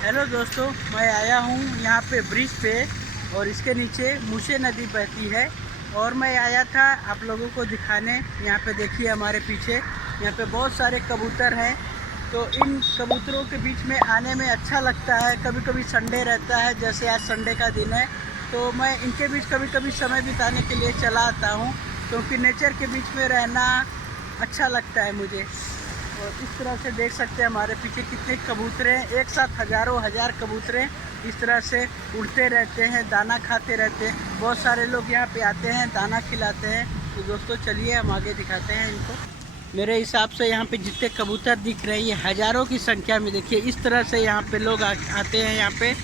Hello दोस्तों, मैं आया हूँ यहाँ पे ब्रिज पे और इसके नीचे मूसे नदी बहती है। और मैं आया था आप लोगों को दिखाने। यहाँ पे देखिए हमारे पीछे यहाँ पे बहुत सारे कबूतर हैं। तो इन कबूतरों के बीच में आने में अच्छा लगता है। कभी कभी संडे रहता है, जैसे आज संडे का दिन है, तो मैं इनके बीच कभी कभी समय बिताने के लिए चला आता हूँ, क्योंकि नेचर के बीच में रहना अच्छा लगता है मुझे। और इस तरह से देख सकते हैं हमारे पीछे कितने कबूतरें हैं। एक साथ हज़ारों हज़ार कबूतरें इस तरह से उड़ते रहते हैं, दाना खाते रहते हैं। बहुत सारे लोग यहाँ पे आते हैं, दाना खिलाते हैं। तो दोस्तों चलिए हम आगे दिखाते हैं इनको। मेरे हिसाब से यहाँ पे जितने कबूतर दिख रहे हैं ये हज़ारों की संख्या में। देखिए इस तरह से यहाँ पे लोग आते हैं, यहाँ पे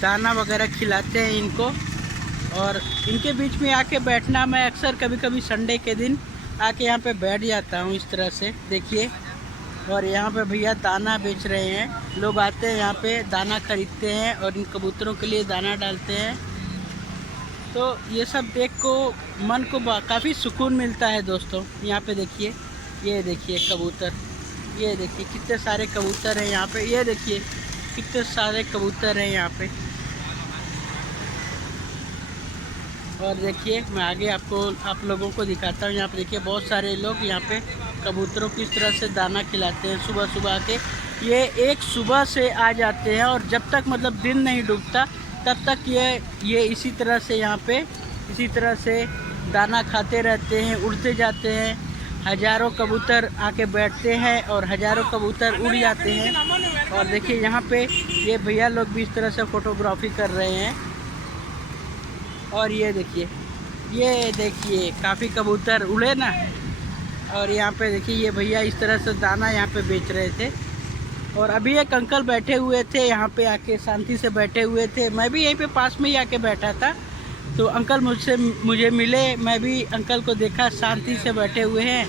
दाना वगैरह खिलाते हैं इनको। और इनके बीच में आके बैठना, मैं अक्सर कभी कभी संडे के दिन आके यहाँ पे बैठ जाता हूँ इस तरह से। देखिए, और यहाँ पे भैया दाना बेच रहे हैं। लोग आते हैं यहाँ पे, दाना खरीदते हैं और इन कबूतरों के लिए दाना डालते हैं। तो ये सब देख को मन को काफ़ी सुकून मिलता है दोस्तों। यहाँ पे देखिए, ये देखिए कबूतर, ये देखिए कितने सारे कबूतर हैं यहाँ पे। ये देखिए कितने सारे कबूतर हैं यहाँ पे। और देखिए मैं आगे आप लोगों को दिखाता हूँ। यहाँ पे देखिए बहुत सारे लोग यहाँ पे कबूतरों की इस तरह से दाना खिलाते हैं सुबह सुबह आके। ये एक सुबह से आ जाते हैं और जब तक मतलब दिन नहीं डूबता तब तक ये इसी तरह से यहाँ पे इसी तरह से दाना खाते रहते हैं, उड़ते जाते हैं। हज़ारों कबूतर आके बैठते हैं और हज़ारों कबूतर उड़ जाते हैं। और देखिए यहाँ पे ये भैया लोग भी इस तरह से फ़ोटोग्राफी कर रहे हैं। और ये देखिए काफ़ी कबूतर उड़े ना। और यहाँ पे देखिए ये भैया इस तरह से दाना यहाँ पे बेच रहे थे। और अभी एक अंकल बैठे हुए थे यहाँ पे, आके शांति से बैठे हुए थे। मैं भी यहीं पे पास में ही आके बैठा था, तो अंकल मुझे मिले। मैं भी अंकल को देखा शांति से बैठे हुए हैं,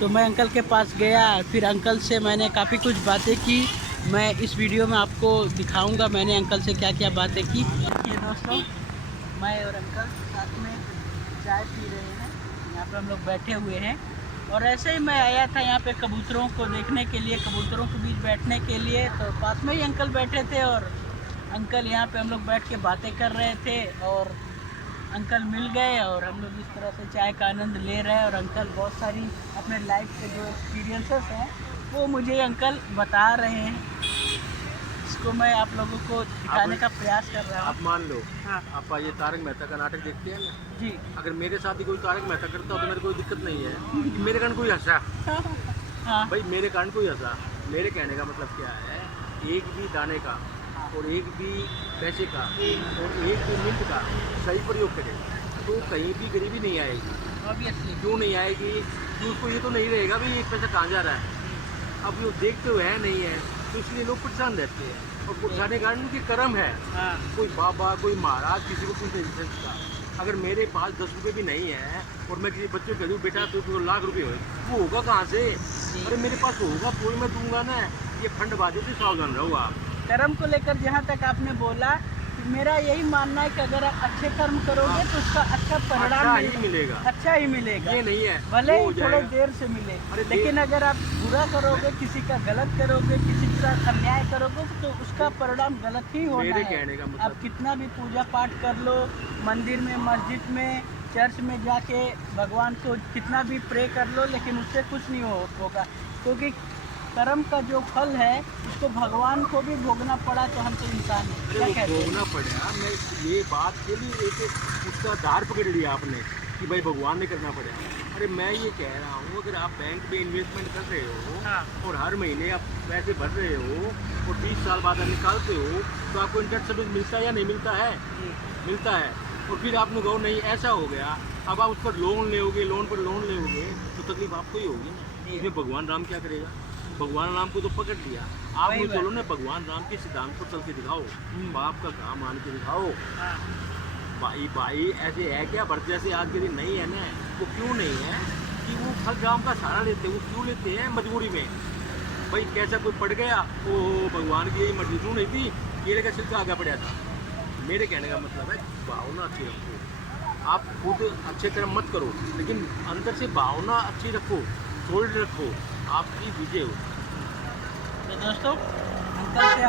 तो मैं अंकल के पास गया। फिर अंकल से मैंने काफ़ी कुछ बातें की। मैं इस वीडियो में आपको दिखाऊँगा मैंने अंकल से क्या क्या बातें की। ये दोस्तों, मैं और अंकल साथ में चाय पी रहे हैं, यहाँ पे हम लोग बैठे हुए हैं। और ऐसे ही मैं आया था यहाँ पे कबूतरों को देखने के लिए, कबूतरों के बीच बैठने के लिए। तो पास में ही अंकल बैठे थे और अंकल यहाँ पे हम लोग बैठ के बातें कर रहे थे। और अंकल मिल गए और हम लोग इस तरह से चाय का आनंद ले रहे हैं। और अंकल बहुत सारी अपने लाइफ के जो एक्सपीरियंसेस हैं वो मुझे अंकल बता रहे हैं। इसको मैं आप लोगों को दिखाने का प्रयास कर रहा हूँ। आप मान लो, हाँ आप ये तारक मेहता का नाटक देखते हैं ना जी। अगर मेरे साथ ही कोई तारक मेहता करता हो तो मेरे कोई दिक्कत नहीं है कि मेरे कारण कोई हंसा। हाँ भाई मेरे कारण कोई हंसा। मेरे कहने का मतलब क्या है, एक भी दाने का और एक भी पैसे का और एक भी मिनट का सही प्रयोग करें तो कहीं भी गरीबी नहीं आएगी। ऑब्वियसली। क्यों नहीं आएगी? कि उसको ये तो नहीं रहेगा भाई एक पैसा कहाँ जा रहा है। अब जो देखते हुए है नहीं है तो इसलिए लोग परेशान रहते हैं। और परेशानी कारण उनके कर्म है। हाँ कोई बाबा कोई महाराज किसी को कुछ नहीं दे सकता। अगर मेरे पास 10 रुपये भी नहीं है और मैं किसी बच्चे को कह दूँ बेटा तो लाख रुपये हो, वो होगा कहाँ से? अरे मेरे पास होगा कोई, मैं दूंगा ना। ये फंडबाजी से सावधान रहो आप। कर्म को लेकर जहाँ तक आपने बोला, कि मेरा यही मानना है कि अगर आप अच्छे कर्म करोगे तो उसका अच्छा परिणाम अच्छा ही मिलेगा। अच्छा ही मिलेगा। ये नहीं है भले वो हो ही थोड़े जाएगा। देर से मिले, अरे लेकिन अगर आप बुरा करोगे, किसी का गलत करोगे, किसी के साथ अन्याय करोगे तो उसका परिणाम गलत ही होना मेरे है। कहने का मतलब, आप कितना भी पूजा पाठ कर लो, मंदिर में, मस्जिद में, चर्च में जाके भगवान को कितना भी प्रे कर लो, लेकिन उससे कुछ नहीं होगा। क्योंकि कर्म का जो फल है उसको भगवान को भी भोगना पड़ा, तो हम तो इंसान हैं। क्या अरे कहते हैं? भोगना पड़ा। मैं ये बात के लिए एक उसका धार पकड़ लिया आपने कि भाई भगवान ने करना पड़ा। अरे मैं ये कह रहा हूँ, अगर आप बैंक में इन्वेस्टमेंट कर रहे हो हाँ और हर महीने आप पैसे भर रहे हो और 20 साल बाद आप निकालते हो तो आपको इंटरेस्ट सर्विस मिलता है या नहीं मिलता है? मिलता है। और फिर आपने कहो नहीं ऐसा हो गया, अब आप उस पर लोन लेोगे, लोन पर लोन लेोगे तो तकलीफ आपको ही होगी ना। इसमें भगवान राम क्या करेगा? भगवान राम को तो पकड़ लिया। आप मुझे चलो ना, भगवान राम के सिद्धांत को चल के दिखाओ, बाप का काम मान के दिखाओ। भाई ऐसे है क्या? भरत जैसे आज के दिन नहीं है ना, वो क्यों नहीं है कि वो फल राम का सहारा लेते हैं। वो क्यों लेते हैं? मजबूरी में। भाई कैसा कोई पड़ गया, वो भगवान की यही मर्जी क्यों नहीं थी, ये लेकर सिर का आगे पड़ा था। मेरे कहने का मतलब है भावना अच्छी रखो। आप खुद अच्छे कर्म मत करो, लेकिन अंदर से भावना अच्छी रखो, सोल्ड रखो, आपकी विजय हो। तो दोस्तों, अंकल से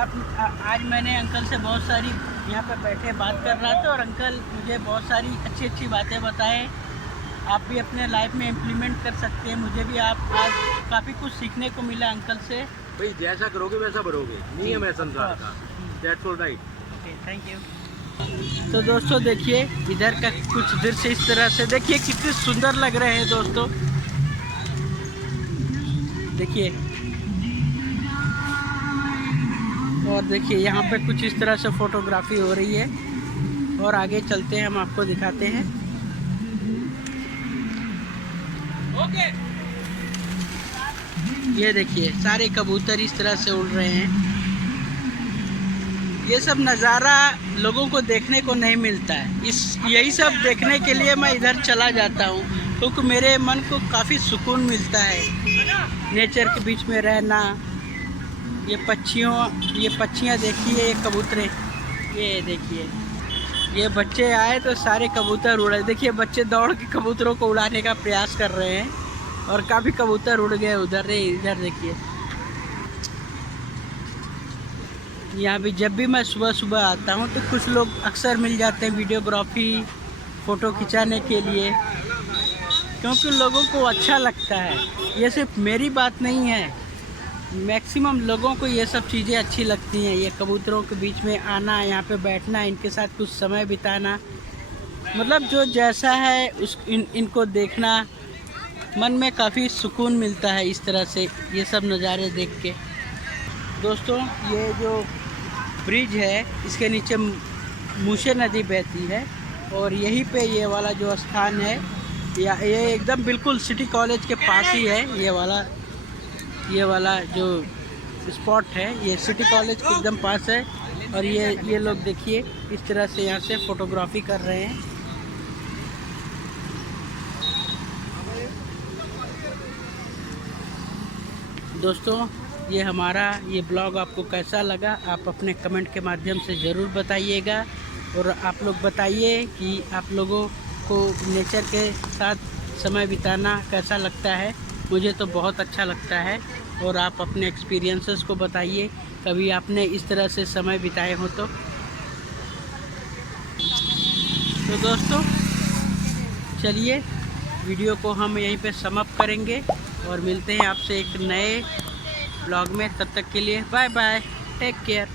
आज मैंने अंकल से बहुत सारी यहाँ पे बैठे बात कर रहा था और अंकल मुझे बहुत सारी अच्छी अच्छी बातें बताए। आप भी अपने लाइफ में इम्प्लीमेंट कर सकते हैं। मुझे भी आप आज काफ़ी कुछ सीखने को मिला अंकल से। भाई जैसा करोगे वैसा भरोगे, नियम है संसार का। That's all right. Okay, thank you. तो दोस्तों देखिए इधर का कुछ दृश्य इस तरह से, देखिए कितने सुंदर लग रहे हैं दोस्तों। देखिए, और देखिए यहाँ पे कुछ इस तरह से फोटोग्राफी हो रही है और आगे चलते हैं, हम आपको दिखाते हैं। ओके, ये देखिए सारे कबूतर इस तरह से उड़ रहे हैं। ये सब नज़ारा लोगों को देखने को नहीं मिलता है। यही सब देखने के लिए मैं इधर चला जाता हूँ, क्योंकि मेरे मन को काफ़ी सुकून मिलता है नेचर के बीच में रहना। ये पक्षियाँ देखिए, ये कबूतरें, ये देखिए, ये बच्चे आए तो सारे कबूतर उड़े। देखिए बच्चे दौड़ के कबूतरों को उड़ाने का प्रयास कर रहे हैं और काफ़ी कबूतर उड़ गए उधर। इधर देखिए, यहाँ भी जब भी मैं सुबह सुबह आता हूँ तो कुछ लोग अक्सर मिल जाते हैं वीडियोग्राफी, फ़ोटो खिंचाने के लिए, क्योंकि लोगों को अच्छा लगता है। ये सिर्फ मेरी बात नहीं है, मैक्सिमम लोगों को ये सब चीज़ें अच्छी लगती हैं। ये कबूतरों के बीच में आना, यहाँ पे बैठना, इनके साथ कुछ समय बिताना, मतलब जो जैसा है इनको देखना, मन में काफ़ी सुकून मिलता है इस तरह से ये सब नज़ारे देख के। दोस्तों ये जो ब्रिज है इसके नीचे मूसे नदी बहती है और यहीं पे ये वाला जो स्थान है, ये एकदम बिल्कुल सिटी कॉलेज के पास ही है। ये वाला जो स्पॉट है ये सिटी कॉलेज के एकदम पास है। और ये लोग देखिए इस तरह से यहाँ से फ़ोटोग्राफी कर रहे हैं। दोस्तों ये ब्लॉग आपको कैसा लगा, आप अपने कमेंट के माध्यम से ज़रूर बताइएगा। और आप लोग बताइए कि आप लोगों को नेचर के साथ समय बिताना कैसा लगता है। मुझे तो बहुत अच्छा लगता है। और आप अपने एक्सपीरियंसेस को बताइए, कभी आपने इस तरह से समय बिताए हो तो दोस्तों चलिए वीडियो को हम यहीं पे समाप्त करेंगे और मिलते हैं आपसे एक नए ब्लॉग में। तब तक के लिए बाय बाय, टेक केयर।